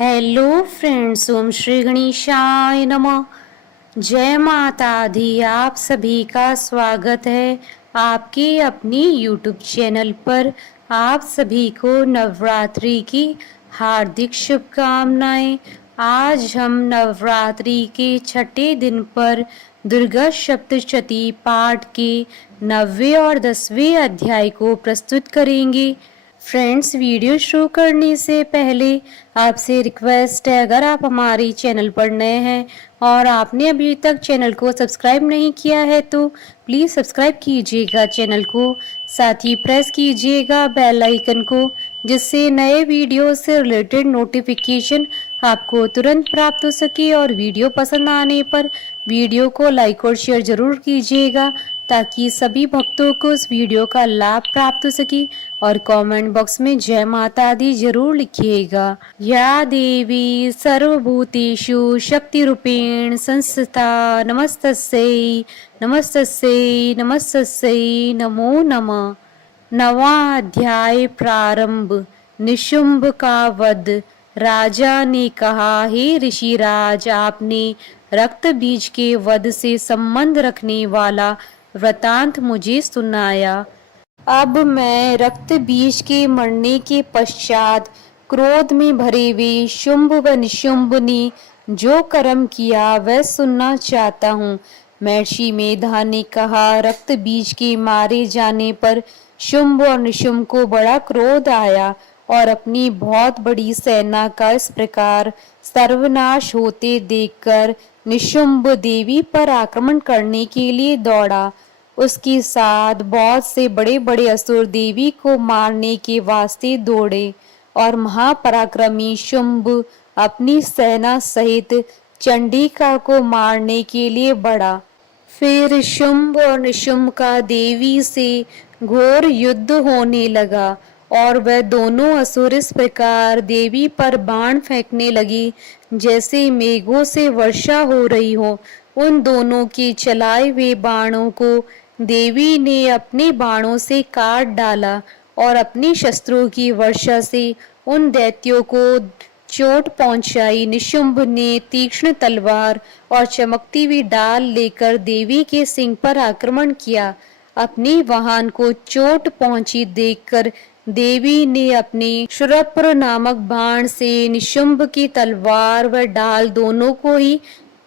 Hello friends, ओम श्री गणेशाय नमः। जय माता दी। आप सभी का स्वागत है आपके अपनी यूट्यूब चैनल पर। आप सभी को नवरात्रि की हार्दिक शुभकामनाएं। आज हम नवरात्रि के छठे दिन पर दुर्गा सप्तशती पाठ के 9वें और 10वें अध्याय को प्रस्तुत करेंगे। फ्रेंड्स, वीडियो शुरू करने से पहले आपसे रिक्वेस्ट है, अगर आप हमारे चैनल पर नए हैं और आपने अभी तक चैनल को सब्सक्राइब नहीं किया है तो प्लीज़ सब्सक्राइब कीजिएगा चैनल को। साथ ही प्रेस कीजिएगा बेल आइकन को, जिससे नए वीडियो से रिलेटेड नोटिफिकेशन आपको तुरंत प्राप्त हो सके। और वीडियो पसंद आने पर वीडियो को लाइक और शेयर जरूर कीजिएगा, ताकि सभी भक्तों को इस वीडियो का लाभ प्राप्त हो सके। और कमेंट बॉक्स में जय माता दी जरूर लिखिएगा। या देवी सर्वभूतेषु शक्ति रूपेण संस्थिता नमस्तस्यै नमस्तस्यै नमस्तस्यै नमो नमः। नवा अध्याय प्रारंभ। निशुंभ का वध। राजा ने कहा, हे ऋषिराज, आपने रक्त बीज के वध से संबंध रखने वाला वृतांत मुझे सुनाया। अब मैं रक्त बीज के मरने के पश्चात क्रोध में भरे हुए शुंभ व निशुंभ ने जो कर्म किया वह सुनना चाहता हूँ। महर्षि मेधा ने कहा, रक्त बीज के मारे जाने पर शुंभ और निशुंभ को बड़ा क्रोध आया और अपनी बहुत बड़ी सेना का इस प्रकार सर्वनाश होते देखकर निशुंभ देवी पर आक्रमण करने के लिए दौड़ा। उसके साथ बहुत से बड़े बड़े असुर देवी को मारने के वास्ते दौड़े और महापराक्रमी शुंभ अपनी सेना सहित चंडिका को मारने के लिए बढ़ा। फिर शुंभ और निशुंभ का देवी से घोर युद्ध होने लगा और वह दोनों असुर इस प्रकार देवी पर बाण फेंकने लगी जैसे मेघों से वर्षा हो रही हो। उन दोनों के चलाए हुए बाणों को देवी ने अपने बाणों से काट डाला और अपनी शस्त्रों की वर्षा से उन दैत्यों को चोट पहुंचाई। निशुंभ ने तीक्ष्ण तलवार और चमकती हुई डाल लेकर देवी के सिंह पर आक्रमण किया। अपनी वाहन को चोट पहुंची देखकर देवी ने अपने शूरप्र नामक बाण से निशुंभ की तलवार व डाल दोनों को ही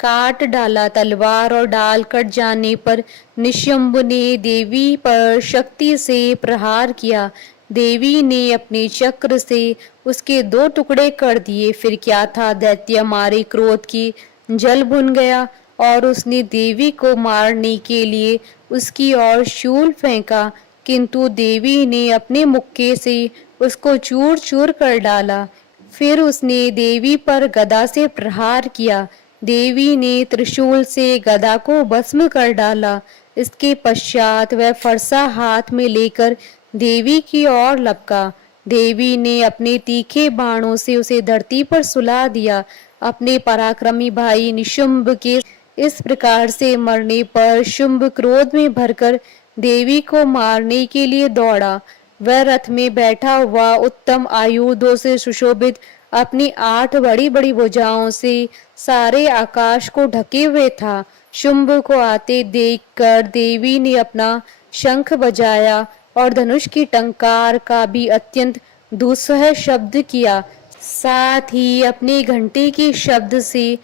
काट डाला। तलवार और डाल कट जाने पर निशुंभ ने देवी पर शक्ति से प्रहार किया। देवी ने अपने चक्र से उसके 2 टुकड़े कर दिए। फिर क्या था, दैत्य मारे क्रोध की जल भुन गया और उसने देवी को मारने के लिए उसकी ओर शूल फेंका, किंतु देवी ने अपने मुक्के से उसको चूर चूर कर डाला। फिर उसने देवी पर गदा से प्रहार किया। देवी ने त्रिशूल से गदा को भस्म कर डाला। इसके पश्चात वह फरसा हाथ में लेकर देवी की ओर लपका। देवी ने अपने तीखे बाणों से उसे धरती पर सुला दिया। अपने पराक्रमी भाई निशुंभ के इस प्रकार से मरने पर शुंभ क्रोध में भरकर देवी को मारने के लिए दौड़ा। वह रथ में बैठा हुआ उत्तम आयुधों से सुशोभित अपनी 8 बड़ी बड़ी भुजाओं से सारे आकाश को ढके हुए था। शुंभ को आते देखकर देवी ने अपना शंख बजाया और धनुष की टंकार का भी अत्यंत दुस्सह शब्द किया। साथ ही अपने घंटे के शब्द से,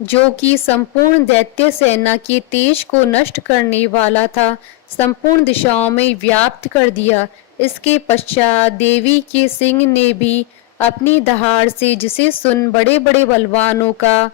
जो कि संपूर्ण दैत्य सेना के तेज को नष्ट करने वाला था, संपूर्ण दिशाओं में व्याप्त कर दिया। इसके पश्चात देवी के सिंह ने भी अपनी दहाड़ से, जिसे सुन बड़े बड़े बलवानों का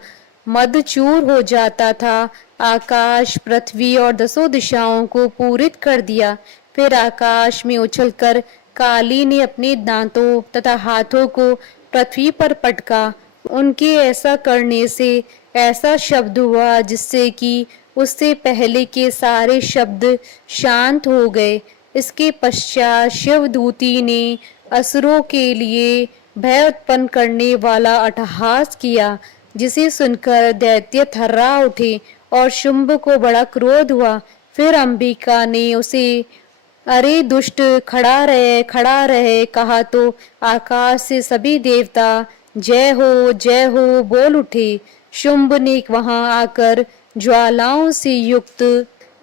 मदचूर हो जाता था, आकाश, पृथ्वी और 10 दिशाओं को पूरित कर दिया। फिर आकाश में उछलकर काली ने अपने दांतों तथा हाथों को पृथ्वी पर पटका। उनके ऐसा करने से ऐसा शब्द हुआ जिससे कि उससे पहले के सारे शब्द शांत हो गए। इसके पश्चात शिवदूती ने असुरों के लिए भय उत्पन्न करने वाला अट्टहास किया, जिसे सुनकर दैत्य थर्रा उठे और शुंभ को बड़ा क्रोध हुआ। फिर अंबिका ने उसे, अरे दुष्ट, खड़ा रहे कहा तो आकाश से सभी देवता जय हो बोल उठे। शुंभ ने वहां आकर ज्वालाओं से युक्त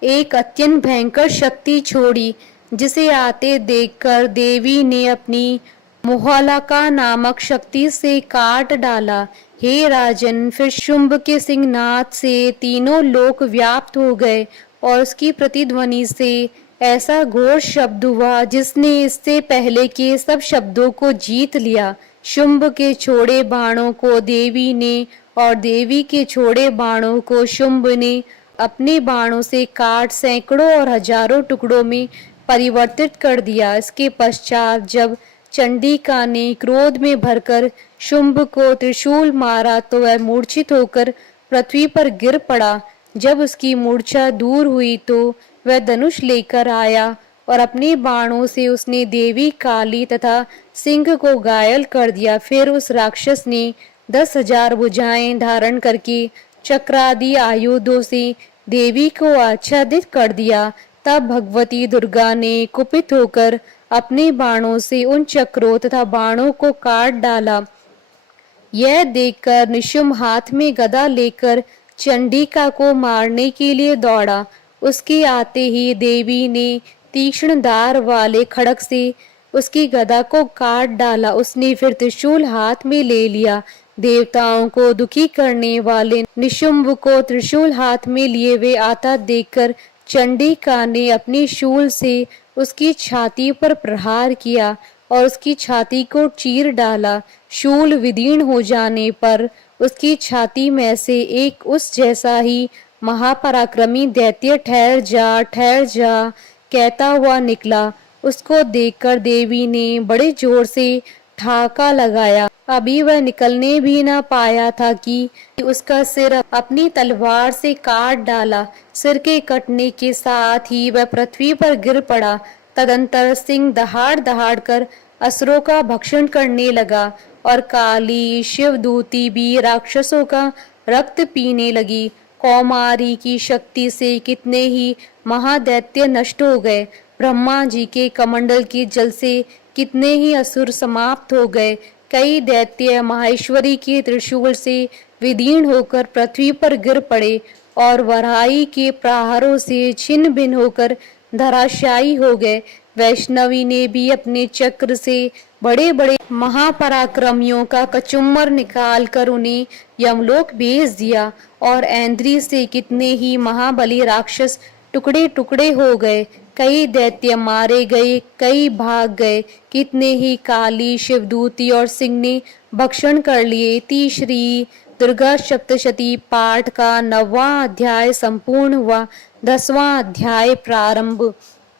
एक अत्यंत भयंकर शक्ति छोड़ी, जिसे आते देखकर देवी ने अपनी मोहलका नामक शक्ति से काट डाला। हे राजन, फिर शुंभ के सिंहनाद से तीनों लोक व्याप्त हो गए और उसकी प्रतिध्वनि से ऐसा घोर शब्द हुआ जिसने इससे पहले के सब शब्दों को जीत लिया। शुंभ के छोड़े बाणों को देवी ने और देवी के छोड़े बाणों को शुंभ ने अपने बाणों से काट सैकड़ों और हजारों टुकड़ों में परिवर्तित कर दिया। इसके पश्चात जब चंडिका ने क्रोध में भरकर शुंभ को त्रिशूल मारा तो वह मूर्छित होकर पृथ्वी पर गिर पड़ा। जब उसकी मूर्छा दूर हुई तो वह धनुष लेकर आया और अपने बाणों से उसने देवी काली तथा सिंह को घायल कर दिया। फिर उस राक्षस ने 10,000 भुजाएं धारण करके चक्रादि आयुधों से देवी को आच्छादित कर दिया। तब भगवती दुर्गा ने कुपित होकर अपने बाणों से उन चक्रों तथा बाणों को काट डाला। यह देखकर निशुंभ हाथ में गदा लेकर चंडिका को मारने के लिए दौड़ा। उसके आते ही देवी ने तीक्ष्ण धार वाले खड़ग से उसकी गदा को काट डाला। उसने फिर त्रिशूल हाथ में ले लिया। देवताओं को दुखी करने वाले निशुंभ को त्रिशूल हाथ में लिए वे आता देखकर चंडिका ने अपनी शूल से उसकी छाती पर प्रहार किया और उसकी छाती को चीर डाला। शूल विदीर्ण हो जाने पर उसकी छाती में से एक उस जैसा ही महापराक्रमी दैत्य ठहर जा कहता हुआ निकला। उसको देखकर देवी ने बड़े जोर से ठाका लगाया। अभी वह निकलने भी न पाया था कि उसका सिर अपनी तलवार से काट डाला। सिर के कटने के साथ ही वह पृथ्वी पर गिर पड़ा। तदंतर सिंह दहाड़ दहाड़ कर असुरों का भक्षण करने लगा और काली शिवदूती भी राक्षसों का रक्त पीने लगी। कौमारी की शक्ति से कितने ही महादैत्य नष्ट हो गए। ब्रह्मा जी के कमंडल के जल से कितने ही असुर समाप्त हो गए। कई दैत्य माहेश्वरी के त्रिशूल से विदीर्ण होकर पृथ्वी पर गिर पड़े और वराही के प्रहारों से छिन्न भिन्न होकर धराशायी हो गए। वैष्णवी ने भी अपने चक्र से बड़े बड़े महापराक्रमियों का कचुम्बर निकाल कर उन्हें यमलोक भेज दिया और ऐन्द्री से कितने ही महाबली राक्षस टुकड़े टुकड़े हो गए। कई दैत्य मारे गए, कई भाग गए। कितने ही काली शिवदूती और सिंह ने भक्षण कर लिए। तीसरी दुर्गा सप्तशती पाठ का 9वां अध्याय संपूर्ण हुआ। 10वां अध्याय प्रारंभ।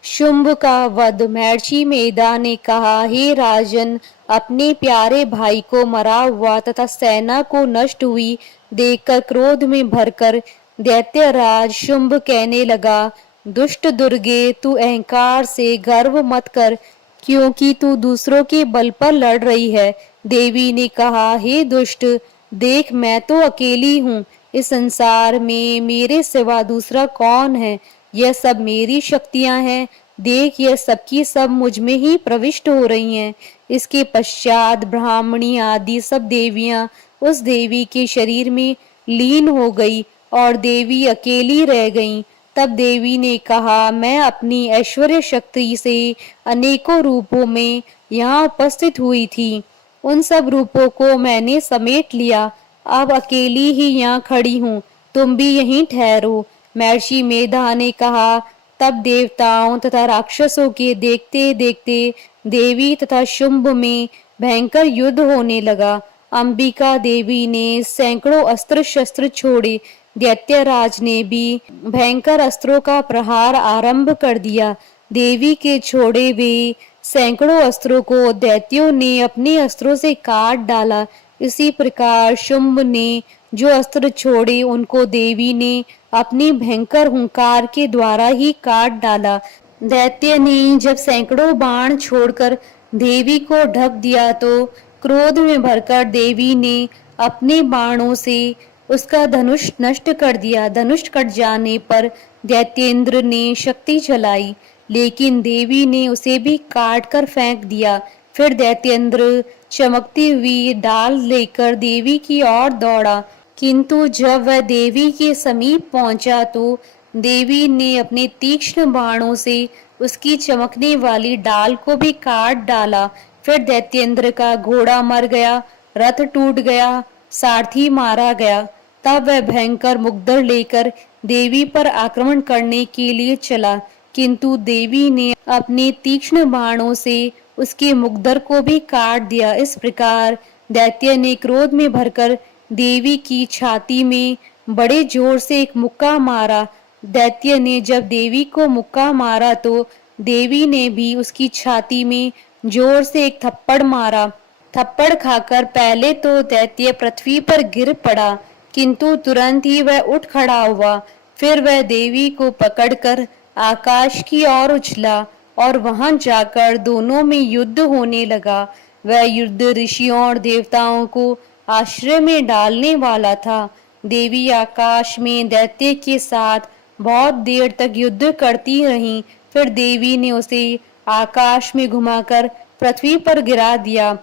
शुंभ का वध। महर्षि मेधा ने कहा, हे राजन, अपने प्यारे भाई को मरा हुआ तथा सेना को नष्ट हुई देखकर क्रोध में भरकर दैत्यराज शुंभ कहने लगा, दुष्ट दुर्गे, तू अहंकार से गर्व मत कर, क्योंकि तू दूसरों के बल पर लड़ रही है। देवी ने कहा, हे दुष्ट, देख मैं तो अकेली हूँ। इस संसार में मेरे सिवा दूसरा कौन है? यह सब मेरी शक्तियां हैं। देख, यह सबकी सब मुझ में ही प्रविष्ट हो रही हैं। इसके पश्चात ब्राह्मणी आदि सब देवियां उस देवी के शरीर में लीन हो गई और देवी अकेली रह गईं। तब देवी ने कहा, मैं अपनी ऐश्वर्य शक्ति से अनेकों रूपों में यहाँ उपस्थित हुई थी। उन सब रूपों को मैंने समेट लिया। अब अकेली ही यहाँ खड़ी हूँ, तुम भी यहीं ठहरो। महर्षि मेधा ने कहा। तब देवताओं तथा राक्षसों के देखते देखते देवी तथा शुंभ में भयंकर युद्ध होने लगा। अंबिका देवी ने सैकड़ों अस्त्र शस्त्र छोड़े। दैत्यराज ने भी भयंकर अस्त्रों का प्रहार आरंभ कर दिया। देवी के छोड़े वे सैकड़ों अस्त्रों को दैत्यों ने अपने अस्त्रों से काट डाला। इसी प्रकार शुंभ ने जो अस्त्र छोड़े उनको देवी ने अपनी भयंकर हुंकार के द्वारा ही काट डाला। दैत्य ने जब सैकड़ों बाण छोड़कर देवी को ढक दिया तो क्रोध में भरकर देवी ने अपने बाणों से उसका धनुष नष्ट कर दिया। धनुष कट जाने पर दैत्येंद्र ने शक्ति चलाई, लेकिन देवी ने उसे भी काट कर फेंक दिया। फिर दैत्येंद्र चमकती हुई डाल लेकर देवी की ओर दौड़ा, किंतु जब वह देवी के समीप पहुंचा तो देवी ने अपने तीक्ष्ण बाणों से उसकी चमकने वाली डाल को भी काट डाला। फिर दैत्येंद्र का घोड़ा मर गया, रथ टूट गया, सारथी मारा गया। तब वह भयंकर मुग्दर लेकर देवी पर आक्रमण करने के लिए चला, किंतु देवी ने अपने तीक्ष्ण बाणों से उसके मुग्दर को भी काट दिया। इस प्रकार दैत्य ने क्रोध में भरकर देवी की छाती में बड़े जोर से एक मुक्का मारा। दैत्य ने जब देवी को मुक्का मारा तो देवी ने भी उसकी छाती में जोर से एक थप्पड़ मारा। थप्पड़ खाकर पहले तो दैत्य पृथ्वी पर गिर पड़ा, किंतु तुरंत ही वह उठ खड़ा हुआ। फिर वह देवी को पकड़कर आकाश की ओर उछला और वहां जाकर दोनों में युद्ध होने लगा। वह युद्ध ऋषियों और देवताओं को आश्चर्य में डालने वाला था। देवी आकाश में दैत्य के साथ बहुत देर तक युद्ध करती रहीं। फिर देवी ने उसे आकाश में घुमाकर पृथ्वी पर गिरा दिया।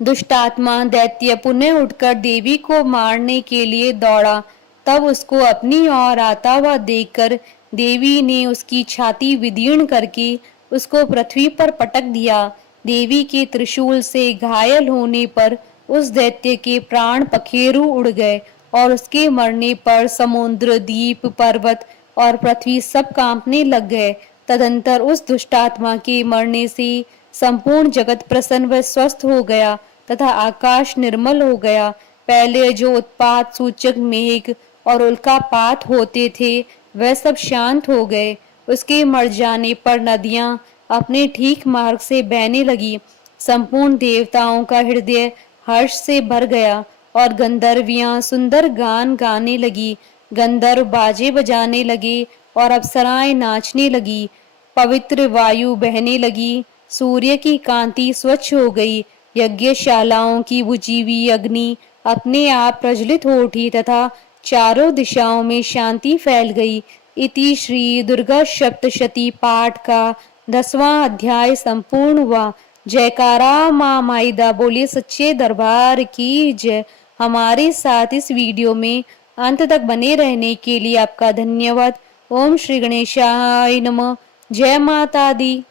दुष्टात्मा दैत्य पुनः उठकर देवी को मारने के लिए दौड़ा। तब उसको अपनी ओर आता हुआ देखकर देवी ने उसकी छाती विदीर्ण करके उसको पृथ्वी पर पटक दिया। देवी के त्रिशूल से घायल होने पर उस दैत्य के प्राण पखेरु उड़ गए और उसके मरने पर समुद्र, द्वीप, पर्वत और पृथ्वी सब कांपने लग गए। तदंतर उस दुष्टात्मा के मरने से संपूर्ण जगत प्रसन्न व स्वस्थ हो गया तथा आकाश निर्मल हो गया। पहले जो उत्पात सूचक मेघ और उल्कापात होते थे वह सब शांत हो गए। उसके मर जाने पर नदियां अपने ठीक मार्ग से बहने लगी। संपूर्ण देवताओं का हृदय हर्ष से भर गया और गंधर्वियां सुंदर गान गाने लगी। गंधर्व बाजे बजाने लगे और अप्सराएं नाचने लगी। पवित्र वायु बहने लगी। सूर्य की कांति स्वच्छ हो गई। यज्ञशालाओं की बुझी हुई अग्नि अपने आप प्रज्वलित हो उठी तथा चारों दिशाओं में शांति फैल गई। इति श्री दुर्गा सप्तशती पाठ का 10वां अध्याय संपूर्ण हुआ। जयकारा माँ माईदा बोले सच्चे दरबार की जय। हमारे साथ इस वीडियो में अंत तक बने रहने के लिए आपका धन्यवाद। ओम श्री गणेशाय नमः। जय माता दी।